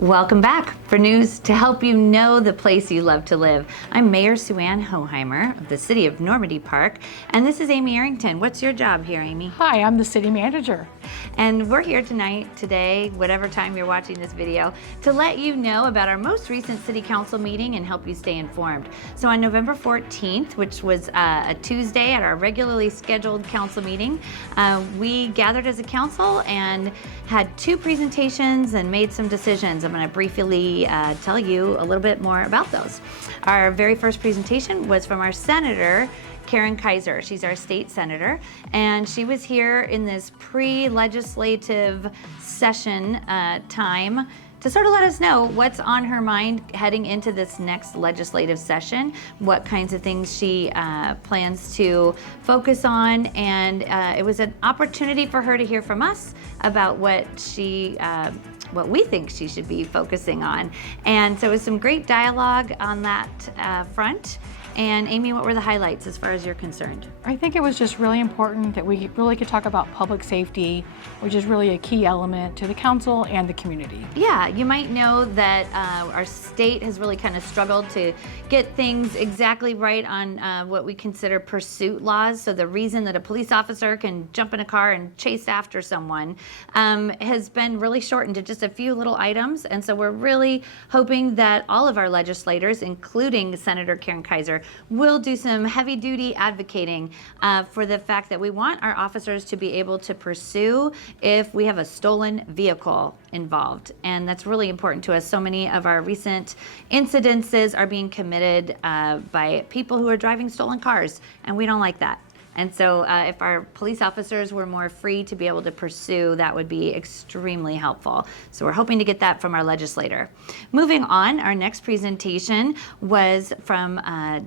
Welcome back for news to help you know the place you love to live. I'm Mayor Sue-Ann Hohimer of the City of Normandy Park, and this is Amy Arrington. What's your job here, Amy? Hi, I'm the city manager. And we're here today, whatever time you're watching this video, to let you know about our most recent City Council meeting and help you stay informed. So on November 14th, which was a Tuesday at our regularly scheduled council meeting, we gathered as a council and had two presentations and made some decisions. I'm going to briefly tell you a little bit more about those. Our very first presentation was from our Senator, Karen Kaiser. She's our state senator, and she was here in this pre-legislative session time to sort of let us know what's on her mind heading into this next legislative session, what kinds of things she plans to focus on, and it was an opportunity for her to hear from us about what we think she should be focusing on. And so it was some great dialogue on that front. And Amy, what were the highlights as far as you're concerned? I think it was just really important that we really could talk about public safety, which is really a key element to the council and the community. Yeah, you might know that our state has really kind of struggled to get things exactly right on what we consider pursuit laws. So the reason that a police officer can jump in a car and chase after someone has been really shortened to just a few little items. And so we're really hoping that all of our legislators, including Senator Karen Kaiser, will do some heavy duty advocating for the fact that we want our officers to be able to pursue if we have a stolen vehicle involved. And that's really important to us. So many of our recent incidences are being committed by people who are driving stolen cars, and we don't like that. And so if our police officers were more free to be able to pursue, that would be extremely helpful. So we're hoping to get that from our legislator. Moving on, our next presentation was from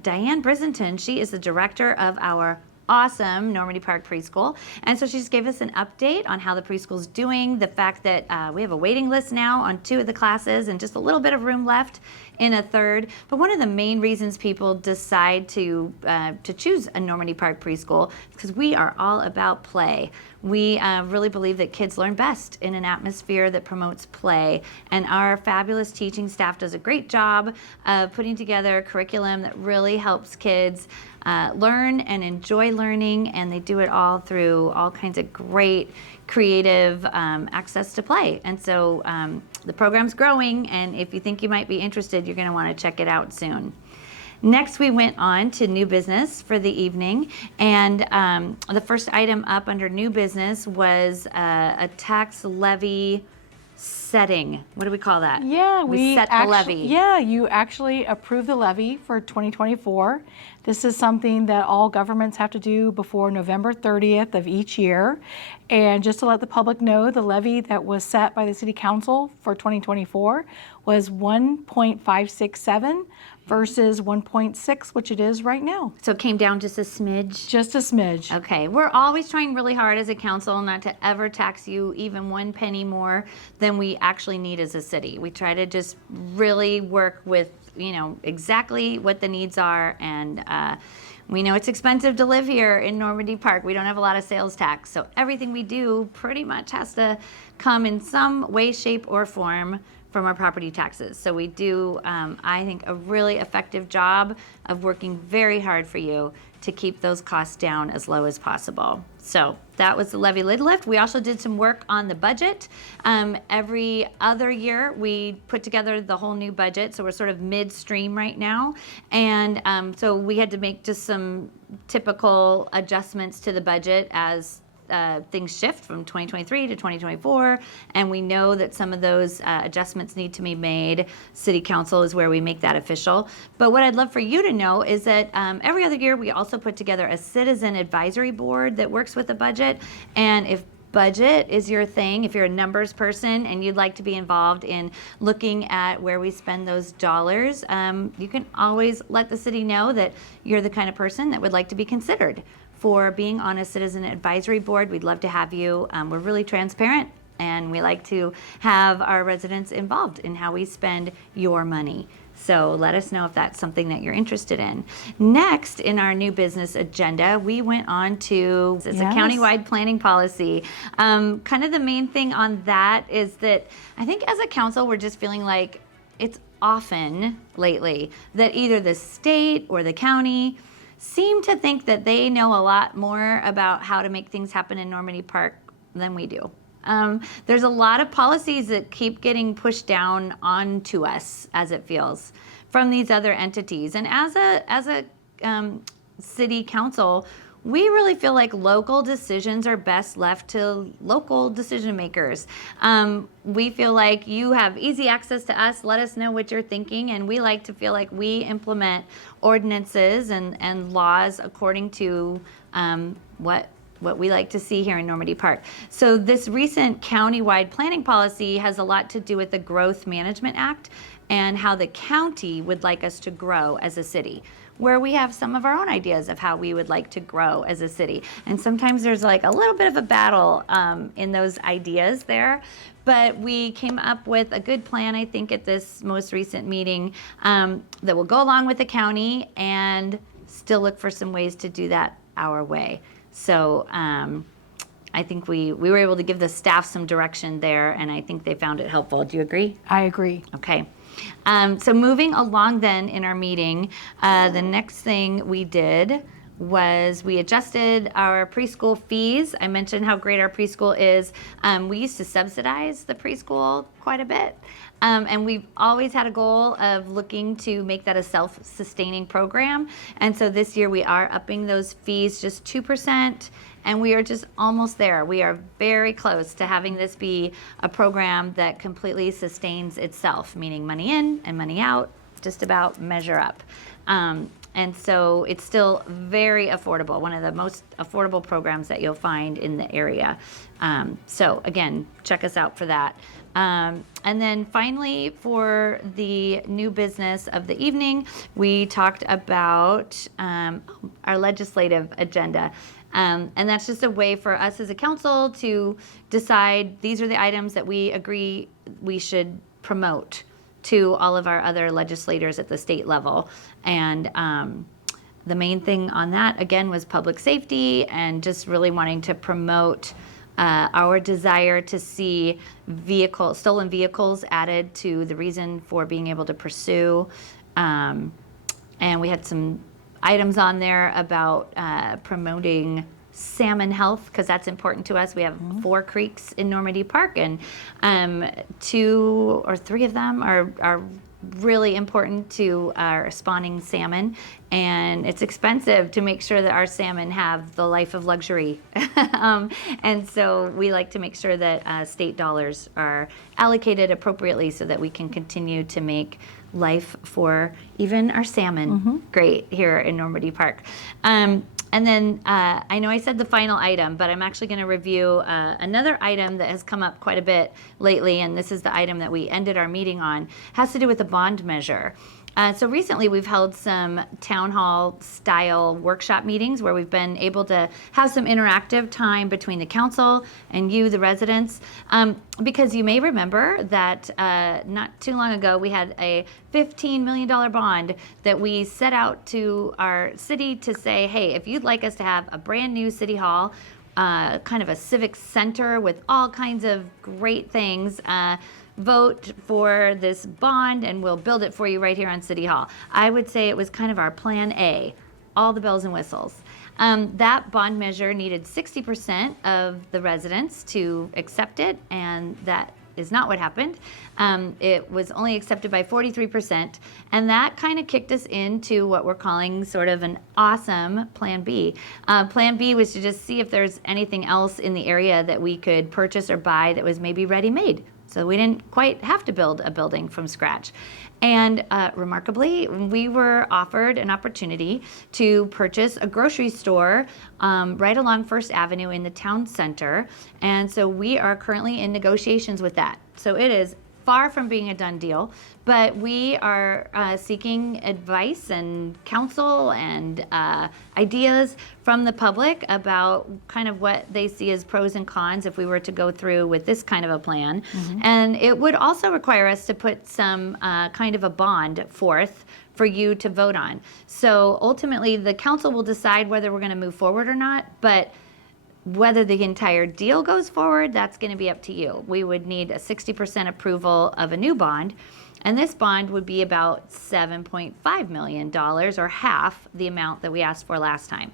Diane Brisenton. She is the director of our awesome Normandy Park Preschool. And so she just gave us an update on how the preschool's doing, the fact that we have a waiting list now on 2 of the classes and just a little bit of room left in a third. But one of the main reasons people decide to choose a Normandy Park Preschool is because we are all about play. We really believe that kids learn best in an atmosphere that promotes play, and our fabulous teaching staff does a great job of putting together a curriculum that really helps kids learn and enjoy learning, and they do it all through all kinds of great creative access to play. And so the program's growing, and if you think you might be interested, you're going to want to check it out soon. Next, we went on to new business for the evening, and the first item up under new business was a tax levy setting. What do we call that? Yeah, we set the levy. Yeah, you actually approved the levy for 2024. This is something that all governments have to do before November 30th of each year. And just to let the public know, the levy that was set by the City Council for 2024 was 1.567 versus 1.6, which it is right now. So it came down just a smidge? Just a smidge. Okay. We're always trying really hard as a council not to ever tax you even 1 penny more than we actually need as a city. We try to just really work with, exactly what the needs are, and we know it's expensive to live here in Normandy Park. We don't have a lot of sales tax, so everything we do pretty much has to come in some way, shape, or form from our property taxes. So we do, I think, a really effective job of working very hard for you to keep those costs down as low as possible. So that was the levy lid lift. We also did some work on the budget. Every other year, we put together the whole new budget, so we're sort of midstream right now. And so we had to make just some typical adjustments to the budget as things shift from 2023 to 2024, and we know that some of those adjustments need to be made. City Council is where we make that official. But what I'd love for you to know is that every other year we also put together a citizen advisory board that works with the budget. And if budget is your thing, if you're a numbers person and you'd like to be involved in looking at where we spend those dollars, you can always let the city know that you're the kind of person that would like to be considered for being on a citizen advisory board. We'd love to have you. We're really transparent, and we like to have our residents involved in how we spend your money. So let us know if that's something that you're interested in. Next, in our new business agenda, we went on to it's a countywide planning policy. Kind of the main thing on that is that I think as a council, we're just feeling like it's often lately that either the state or the county seem to think that they know a lot more about how to make things happen in Normandy Park than we do. There's a lot of policies that keep getting pushed down onto us, as it feels, from these other entities. And as a city council, we really feel like local decisions are best left to local decision makers. We feel like you have easy access to us. Let us know what you're thinking. And we like to feel like we implement ordinances and laws according to what we like to see here in Normandy Park. So this recent countywide planning policy has a lot to do with the Growth Management Act and how the county would like us to grow as a city, where we have some of our own ideas of how we would like to grow as a city. And sometimes there's like a little bit of a battle in those ideas there. But we came up with a good plan, I think, at this most recent meeting that will go along with the county and still look for some ways to do that our way. So I think we were able to give the staff some direction there, and I think they found it helpful. Do you agree? I agree. Okay. So moving along then in our meeting, the next thing we did was we adjusted our preschool fees. I mentioned how great our preschool is. We used to subsidize the preschool quite a bit. And we've always had a goal of looking to make that a self-sustaining program. And so this year we are upping those fees just 2%, and we are just almost there. We are very close to having this be a program that completely sustains itself, meaning money in and money out, just about measure up. And so it's still very affordable, one of the most affordable programs that you'll find in the area. So again, check us out for that. And then finally, for the new business of the evening, we talked about our legislative agenda. And that's just a way for us as a council to decide these are the items that we agree we should promote to all of our other legislators at the state level. And the main thing on that, again, was public safety and just really wanting to promote our desire to see stolen vehicles added to the reason for being able to pursue. And we had some items on there about promoting salmon health, because that's important to us. We have 4 creeks in Normandy Park, and 2 or 3 of them are really important to our spawning salmon, and it's expensive to make sure that our salmon have the life of luxury. And so we like to make sure that state dollars are allocated appropriately so that we can continue to make life for even our salmon great here in Normandy Park. And then I know I said the final item, but I'm actually going to review another item that has come up quite a bit lately, and this is the item that we ended our meeting on. It has to do with the bond measure. So recently we've held some town hall style workshop meetings where we've been able to have some interactive time between the council and you, the residents, because you may remember that not too long ago we had a $15 million bond that we set out to our city to say, hey, if you'd like us to have a brand new city hall, kind of a civic center with all kinds of great things, vote for this bond and we'll build it for you right here on City Hall. I would say it was kind of our plan A, all the bells and whistles. That bond measure needed 60% of the residents to accept it, and that is not what happened. It was only accepted by 43%, and that kind of kicked us into what we're calling sort of an awesome Plan B. Plan B was to just see if there's anything else in the area that we could purchase or buy that was maybe ready-made. So we didn't quite have to build a building from scratch. And remarkably, we were offered an opportunity to purchase a grocery store right along First Avenue in the town center. And so we are currently in negotiations with that. So it is far from being a done deal, but we are seeking advice and counsel and ideas from the public about kind of what they see as pros and cons if we were to go through with this kind of a plan. And it would also require us to put some kind of a bond forth for you to vote on. So ultimately, the council will decide whether we're going to move forward or not, but whether the entire deal goes forward, that's going to be up to you. We would need a 60% approval of a new bond, and this bond would be about $7.5 million, or half the amount that we asked for last time.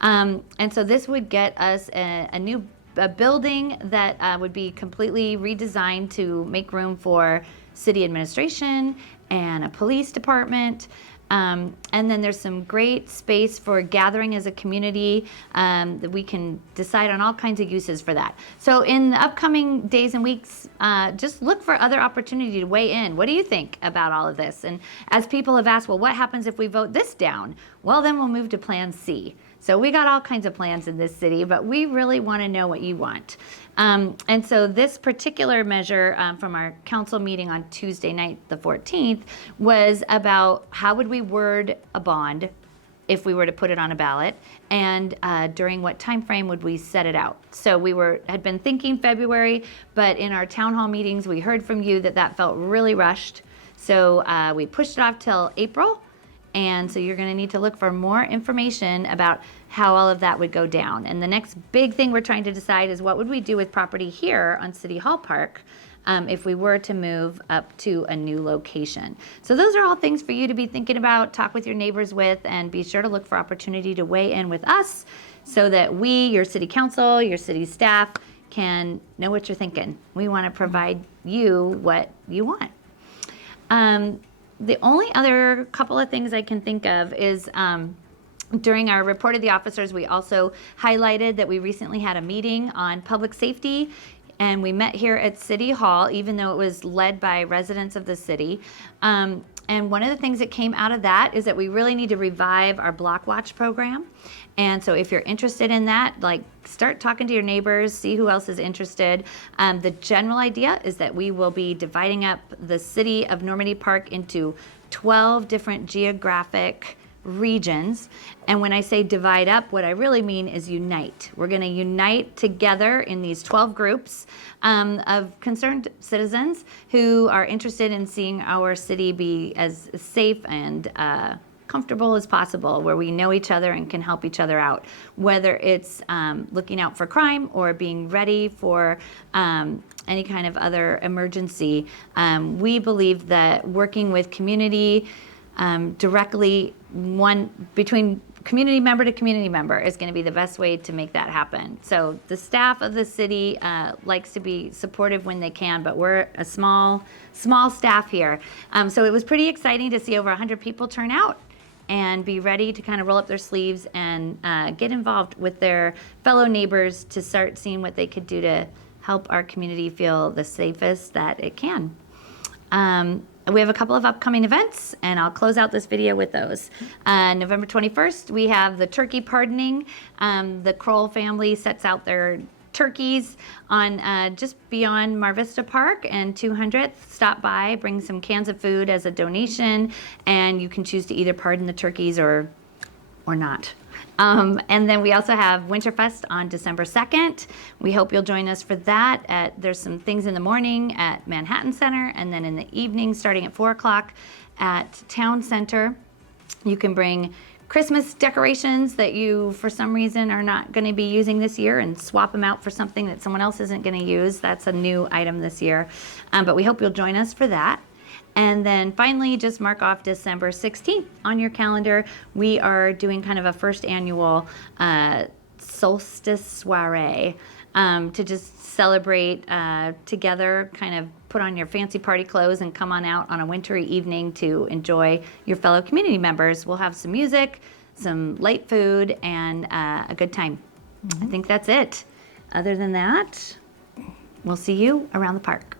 And so this would get us a building that would be completely redesigned to make room for city administration and a police department. And then there's some great space for gathering as a community that we can decide on all kinds of uses for that. So in the upcoming days and weeks, just look for other opportunity to weigh in. What do you think about all of this? And as people have asked, well, what happens if we vote this down? Well, then we'll move to Plan C. So we got all kinds of plans in this city, but we really want to know what you want. And so this particular measure from our council meeting on Tuesday night, the 14th, was about how would we word a bond if we were to put it on a ballot, and during what time frame would we set it out. So we had been thinking February, but in our town hall meetings, we heard from you that felt really rushed. So we pushed it off till April. And so you're going to need to look for more information about how all of that would go down. And the next big thing we're trying to decide is what would we do with property here on City Hall Park if we were to move up to a new location. So those are all things for you to be thinking about, talk with your neighbors with, and be sure to look for opportunity to weigh in with us so that we, your city council, your city staff, can know what you're thinking. We want to provide you what you want. The only other couple of things I can think of is during our report of the officers, we also highlighted that we recently had a meeting on public safety, and we met here at City Hall, even though it was led by residents of the city. And one of the things that came out of that is that we really need to revive our block watch program. And so if you're interested in that, start talking to your neighbors, see who else is interested. The general idea is that we will be dividing up the city of Normandy Park into 12 different geographic regions. And when I say divide up, what I really mean is unite. We're going to unite together in these 12 groups of concerned citizens who are interested in seeing our city be as safe and comfortable as possible, where we know each other and can help each other out, whether it's looking out for crime or being ready for any kind of other emergency. We believe that working with community directly, between community member to community member, is going to be the best way to make that happen. So the staff of the city likes to be supportive when they can, but we're a small staff here. So it was pretty exciting to see over 100 people turn out and be ready to kind of roll up their sleeves and get involved with their fellow neighbors to start seeing what they could do to help our community feel the safest that it can. We have a couple of upcoming events, and I'll close out this video with those. November 21st, we have the turkey pardoning. The Kroll family sets out their turkeys on just beyond Mar Vista Park and 200th. Stop by, bring some cans of food as a donation, and you can choose to either pardon the turkeys or not. And then we also have Winterfest on December 2nd. We hope you'll join us for that. There's some things in the morning at Manhattan Center, and then in the evening, starting at 4 o'clock at Town Center. You can bring Christmas decorations that you, for some reason, are not going to be using this year and swap them out for something that someone else isn't going to use. That's a new item this year. But we hope you'll join us for that. And then finally, just mark off December 16th on your calendar. We are doing kind of a first annual solstice soiree to just celebrate together, kind of put on your fancy party clothes and come on out on a wintry evening to enjoy your fellow community members. We'll have some music, some light food, and a good time. I think that's it. Other than that, we'll see you around the park.